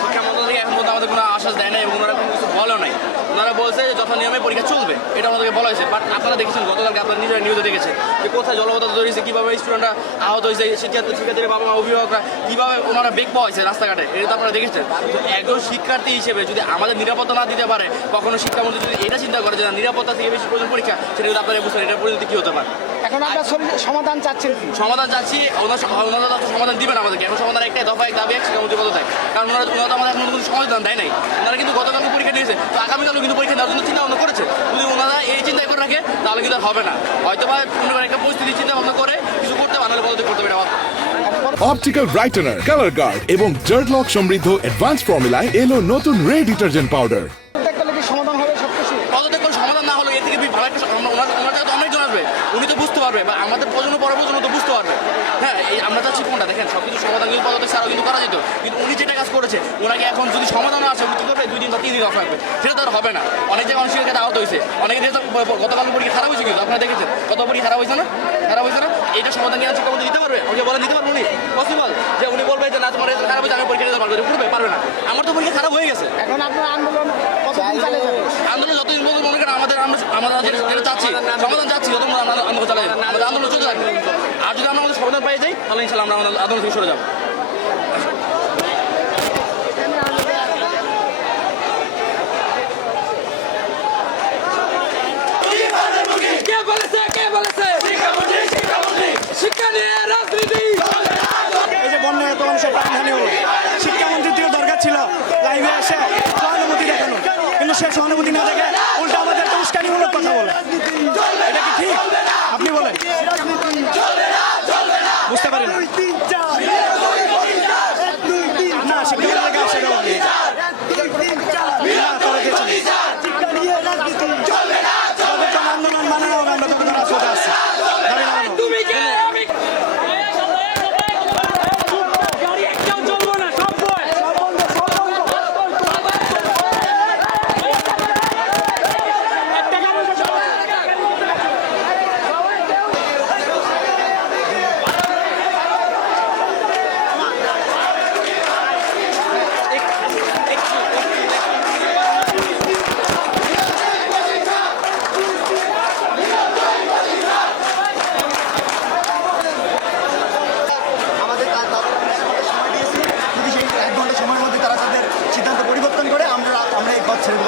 শিক্ষা মন্ত্রণালয় থেকে এখন পর্যন্ত আমাদের কোনো আশ্বাস দেয় না এবং ওনারা কোনো কিছু বলেও নাই। ওনারা বলছে যে যথা নিয়মে পরীক্ষা চলবে, এটা আমাদেরকে বলা হয়েছে। বাট আপনারা দেখেছেন গতকালকে আপনারা নিজেরা নিউজে দেখেছেন যে কোথায় জলবদ্ধতা তৈরি হয়েছে, কীভাবে স্টুডেন্টরা আহত হয়েছে, শিক্ষার্থীদের বাবা মা অভিভাবকরা কীভাবে ওনারা বেগ পাওয়া হয়েছে রাস্তাঘাটে, এটা তো আপনারা দেখেছেন। তো একজন শিক্ষার্থী হিসেবে যদি আমাদের নিরাপত্তা না দিতে পারে, কখনো শিক্ষামন্ত্রী যদি এটা চিন্তা করে যে নিরাপত্তা থেকে বেশি প্রয়োজন পরীক্ষা, সেটা যদি আপনারা বুঝতেন এটার পরিণতি কী হতে পারে। এখন আমরা সমাধান চাচ্ছেন কি? সমাধান চাচ্ছি, ওনারা তো সমাধান দিবেন আমাদেরকে। এখন সমাধান একটাই, দফা এক দাবি এক, শিক্ষামন্ত্রী পদত্যাগ। কারণ ওনারা তো আমাদের এখন কোনো সমাধান দেয় নাই। ওনারা কিন্তু গতকালকে পরীক্ষা নিয়েছে, তো আগামীকালও কিন্তু পরীক্ষা দেওয়ার জন্য চিন্তা ভাবনা করেছে। যদি ওনারা এই চিন্তা করে রাখে তাহলে কিন্তু আর হবে না। হয়তো বা কোনো একটা পরিস্থিতি চিন্তা ভাবনা করে কিছু করতে পারলে পদত্যাগ করতে পারে। অপটিক্যাল ব্রাইটেনার, কালার গার্ড এবং জার্ট লক সমৃদ্ধ অ্যাডভান্স ফর্মুলায় এলো নতুন রে ডিটারজেন্ট পাউডার। পদত্যাগ করলে কি সমাধান হবে সবকিছু? পদত্যাগ কোনো সমাধান না হলো এর থেকে ভালো একটা ওনার তো অনেকজন আসবে, উনি তো বুঝতে পারবে বা আমাদের প্রজন্ম পরের প্রজন্ম তো বুঝতে পারবে। হ্যাঁ, এই আমরা চাচ্ছি কোনটা দেখেন, সব কিছু সমাধান কিন্তু পদত্যাগ ছাড়াও কিন্তু করা যেত। কিন্তু উনি যেটা কাজ করেছে, ওনাকে এখন যদি সমাধান আসে উনি কী করবে, 2 দিন বা 3 দিন অফ রাখবে, সেটা তো আর হবে না। অনেক জায়গায় মানুষের কাছে আহত হয়েছে, অনেকে যেহেতু গতকাল পরীক্ষা খারাপ হয়েছে, কিন্তু আপনারা দেখেছেন কত পরীক্ষা খারাপ হয়েছে না, খারাপ হয়েছে না। এইটা সমাধান নিয়ে শিক্ষামন্ত্রী দিতে পারবে, ওকে বলে দিতে পারবো উনি পসিবল যে উনি বলবে যে না তোমার খারাপ হয়েছে, আমি পরীক্ষা দিতে পারবো, করবে পারবে না। আমার তো পরীক্ষা খারাপ হয়ে গেছে। এখন আপনার আন্দোলন কতদিন চালিয়ে যাবে? আন্দোলন যতদিন পর্যন্ত মনে করেন আমরা যেটা চাচ্ছি সমাধান চাচ্ছি, তত আমরা আন্দোলন চালাই যাবো, আমাদের আন্দোলন চলতে থাকবে। আর যদি আমরা আমাদের সমাধান পাই যাই তাহলে ইনশাল্লাহ আমরা আমাদের আন্দোলন থেকে সরে যাবো। শিক্ষা নিয়ে রাজনীতি। এই যে বন্যায় এত মানুষের প্রাণহানি হলো, শিক্ষামন্ত্রীর দরকার ছিল লাইভে এসে সহানুভূতি দেখানো, কিন্তু সে সহানুভূতি না দেখে উল্টা আমাদের একটা উস্কানিমূলক কথা বলে। এটা কি ঠিক? আপনি বলেন। বুঝতে পারেন না শিক্ষামন্ত্রীকে আসে আন্দোলন মানে আমরা তখন রাজপথে আসছি।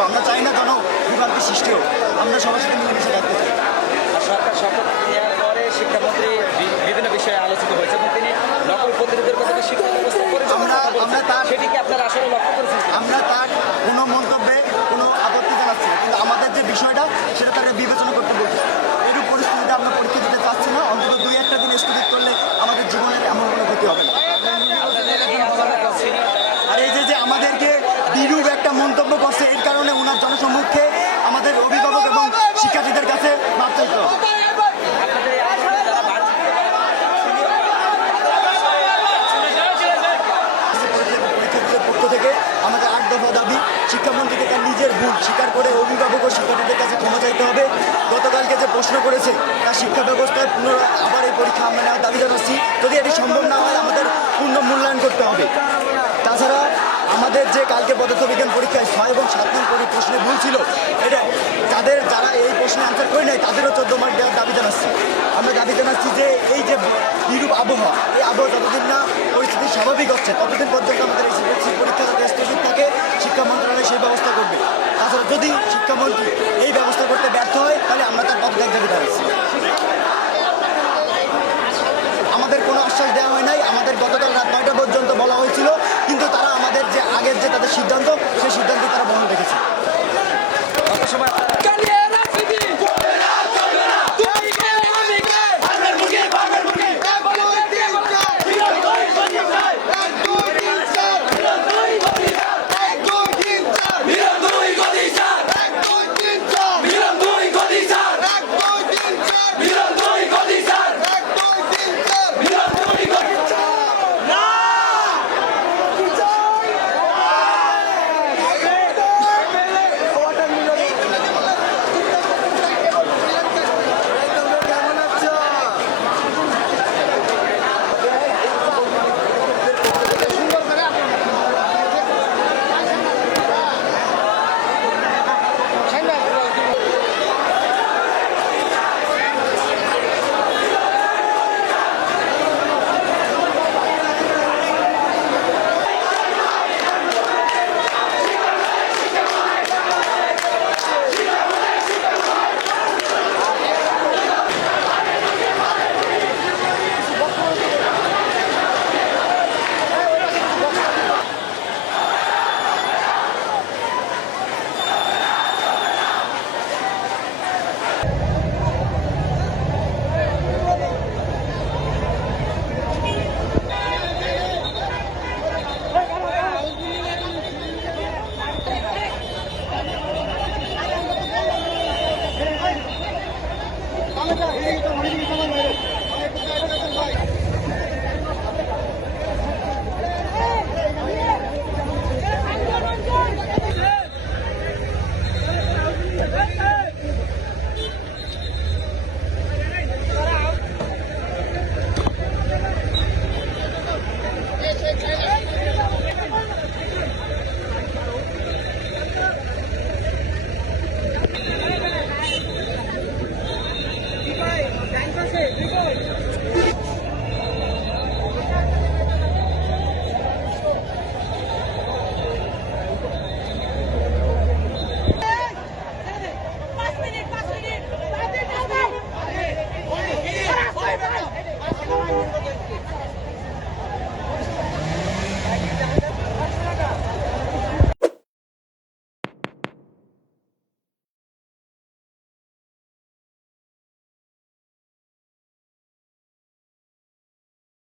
আমরা চাই না কোনো বিভ্রান্তি সৃষ্টি হোক, আমরা সবার সাথে মিলেমিশে থাকতে চাই। সরকার শপথ নেওয়ার পরে শিক্ষামন্ত্রী বিভিন্ন বিষয়ে আলোচিত হয়েছে এবং তিনি নকল প্রতিরোধের কথা শিক্ষা ব্যবস্থা সেটিকে আপনারা আসলে লক্ষ্য করেছেন? আমরা তার কোনো মন্তব্যে কোনো আপত্তি জানাচ্ছি না, কিন্তু আমাদের যে বিষয়টা সেটা তারা বিবেচনা করতে বলছে। এরূপ পরিস্থিতিতে আমরা পরীক্ষা দিতে চাচ্ছি না, অন্তত 2-1 দিন স্থগিত করলে আমাদের জীবনের এমন কোনো ক্ষতি হবে না। আর এই যে আমাদেরকে বিরূপ একটা মন্তব্য করছে, এর কারণে ওনার জনসম্মুখে আমাদের অভিভাবক এবং শিক্ষার্থীদের কাছে মাপ চাইতে হবে। পরীক্ষার্থীদের পক্ষ থেকে আমাদের 8 দফা দাবি, শিক্ষামন্ত্রীকে তার নিজের ভুল স্বীকার করে অভিভাবক ও শিক্ষার্থীদের কাছে ক্ষমা চাইতে হবে। গতকালকে যে প্রশ্ন করেছে তার শিক্ষা ব্যবস্থায় পুনরায় আবার এই পরীক্ষা আমরা নেওয়ার দাবি জানাচ্ছি। যদি এটি সম্ভব না হয় আমাদের পূর্ণ মূল্যায়ন করতে হবে। তাছাড়া আমাদের যে কালকে পদার্থ বিজ্ঞান পরীক্ষায় 6 এবং 7 নং প্রশ্নে ভুল ছিল, এটা যারা এই প্রশ্নে আনসার করে নাই তাদেরও 14 মার্ক দেওয়ার দাবি জানাচ্ছি। আমরা দাবি জানাচ্ছি যে এই যে বিরূপ আবহাওয়া, এই আবহাওয়া যতদিন না পরিস্থিতি স্বাভাবিক হচ্ছে ততদিন পর্যন্ত আমাদের এই পরীক্ষা যাতে স্থগিত থাকে, শিক্ষা মন্ত্রণালয় সেই ব্যবস্থা করবে। তাছাড়া যদি শিক্ষামন্ত্রী এই ব্যবস্থা করতে ব্যর্থ হয় তাহলে আমরা তার পদত্যাগ দাবি জানাচ্ছি। আমাদের কোনো আশ্বাস দেওয়া হয় নাই, আমাদের গতকাল রাত 9টা পর্যন্ত বলা হয়েছিল, কিন্তু তারা আমাদের যে আগের যে তাদের সিদ্ধান্ত সেই সিদ্ধান্ত